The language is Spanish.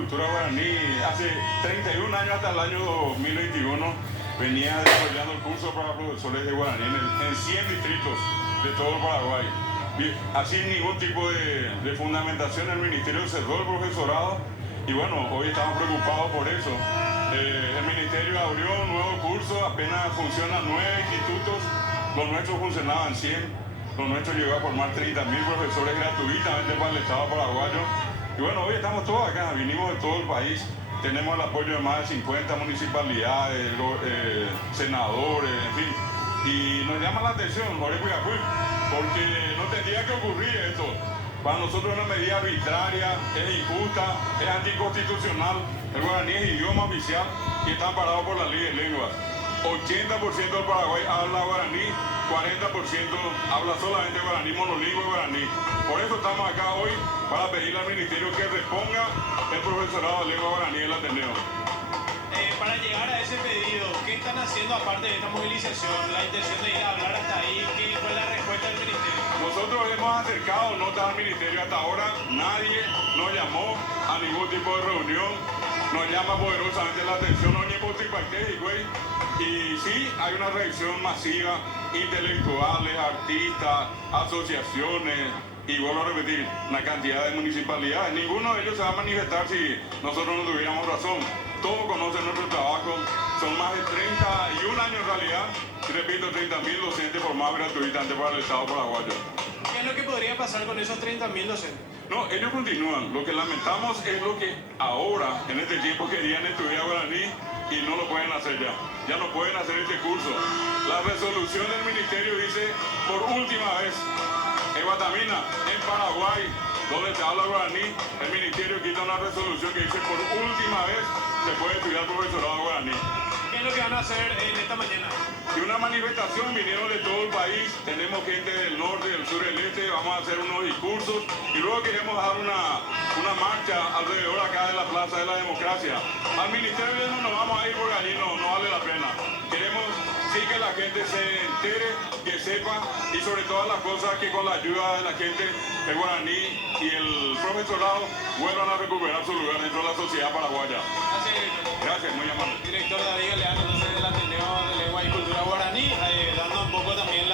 cultura guaraní. Hace 31 años, hasta el año 2021, venía desarrollando el curso para profesores de guaraní en 100 distritos de todo el Paraguay. Así ningún tipo de fundamentación, el ministerio cerró el profesorado y bueno, hoy estamos preocupados por eso. El ministerio abrió un nuevo curso, apenas funcionan 9 institutos, los nuestros funcionaban 100. Lo nuestro llegó a formar 30.000 profesores gratuitamente para el Estado paraguayo. Y bueno, hoy estamos todos acá, vinimos de todo el país. Tenemos el apoyo de más de 50 municipalidades, senadores, en fin. Y nos llama la atención, porque no tendría que ocurrir esto. Para nosotros es una medida arbitraria, es injusta, es anticonstitucional. El guaraní es idioma oficial y está amparado por la ley de lenguas. 80% del Paraguay habla guaraní, 40% habla solamente guaraní, monolingüe guaraní. Por eso estamos acá hoy para pedirle al ministerio que reponga el profesorado de lengua guaraní en el Ateneo. Para llegar a ese pedido, ¿qué están haciendo aparte de esta movilización? La intención de ir a hablar hasta ahí, ¿qué fue la respuesta del ministerio? Nosotros hemos acercado notas al ministerio, hasta ahora nadie nos llamó a ningún tipo de reunión, nos llama poderosamente la atención, y sí hay una reacción masiva, intelectuales, artistas, asociaciones, y vuelvo a repetir, una cantidad de municipalidades. Ninguno de ellos se va a manifestar si nosotros no tuviéramos razón. Todos conocen nuestro trabajo, son más de 31 años en realidad, y repito, 30.000 docentes formados gratuitamente para el Estado paraguayo. ¿Qué es lo que podría pasar con esos 30.000 docentes? No, ellos continúan. Lo que lamentamos es lo que ahora, en este tiempo, querían estudiar guaraní y no lo pueden hacer ya. Ya no pueden hacer este curso. La resolución del ministerio dice, por última vez, en Guatamina, en Paraguay, donde se habla guaraní, el ministerio quita una resolución que dice, por última vez, se puede estudiar profesorado guaraní. ¿Qué es lo que van a hacer en esta mañana? Y una manifestación, vinieron de todo el país, tenemos gente del norte, del sur, del este, vamos a hacer unos discursos y luego queremos dar una marcha alrededor acá de la Plaza de la Democracia. Al ministerio no nos vamos a ir porque allí no vale la pena. Queremos sí que la gente se entere, que sepa y sobre todas las cosas que con la ayuda de la gente, el guaraní y el profesorado vuelvan a recuperar su lugar dentro de la sociedad paraguaya. Gracias, director. Gracias, muy amable. Director David Galeano, entonces del Ateneo de Lengua y Cultura Guaraní, dando un poco también